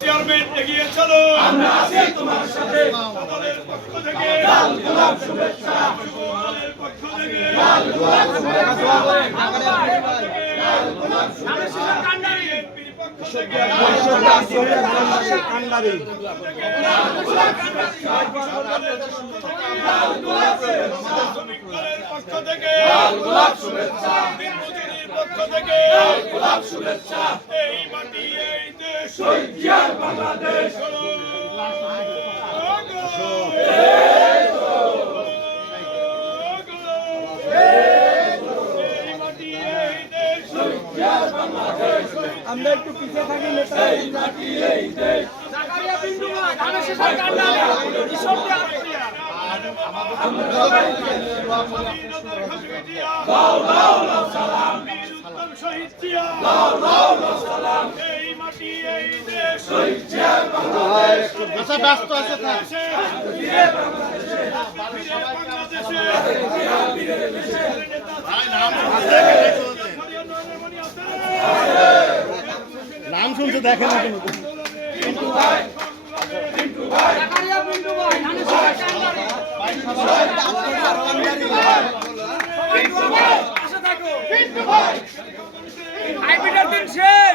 Chairman এগিয়ে চলো, আমরা আছি তোমার সাথে। দলের পক্ষ থেকে লাল গোলাপ শুভেচ্ছা, দলের পক্ষ থেকে লাল গোলাপ শুভেচ্ছা, লাল গোলাপ শুভেচ্ছা, বিএনপির পক্ষ থেকে লাল গোলাপ শুভেচ্ছা, শ্রমিক দলের পক্ষ থেকে লাল গোলাপ শুভেচ্ছা, দিনমজুরির পক্ষ থেকে লাল গোলাপ শুভেচ্ছা। এই মাটি এই দেশ শহীদ জিয়ার বাংলাদেশ, আমরা একটু পিছিয়ে থাকি নেতা এই মাটি এই দেশ। জাকারিয়া বিন্দু ভাই ধানের শেষের কান্ডারে ঈশ্বরকে লাও লাও লাও সালাম, শহীদ জিয়া লাও লাও লাও সালাম। এই মাটি এই দেশ শহীদ জিয়ার বাংলাদেশ, আচ্ছা ব্যস্ত আছে থাক ফিরে বাংলাদেশে, নাম শুনছে দেখেন না কোনো টিন্টু ভাই, টিন্টু ভাই, জাকারিয়া বিন্দু ভাই ধানের শেষের কান্ডারে পাশে থাকো টিন্টু ভাই, আইপিটার দিন শেষ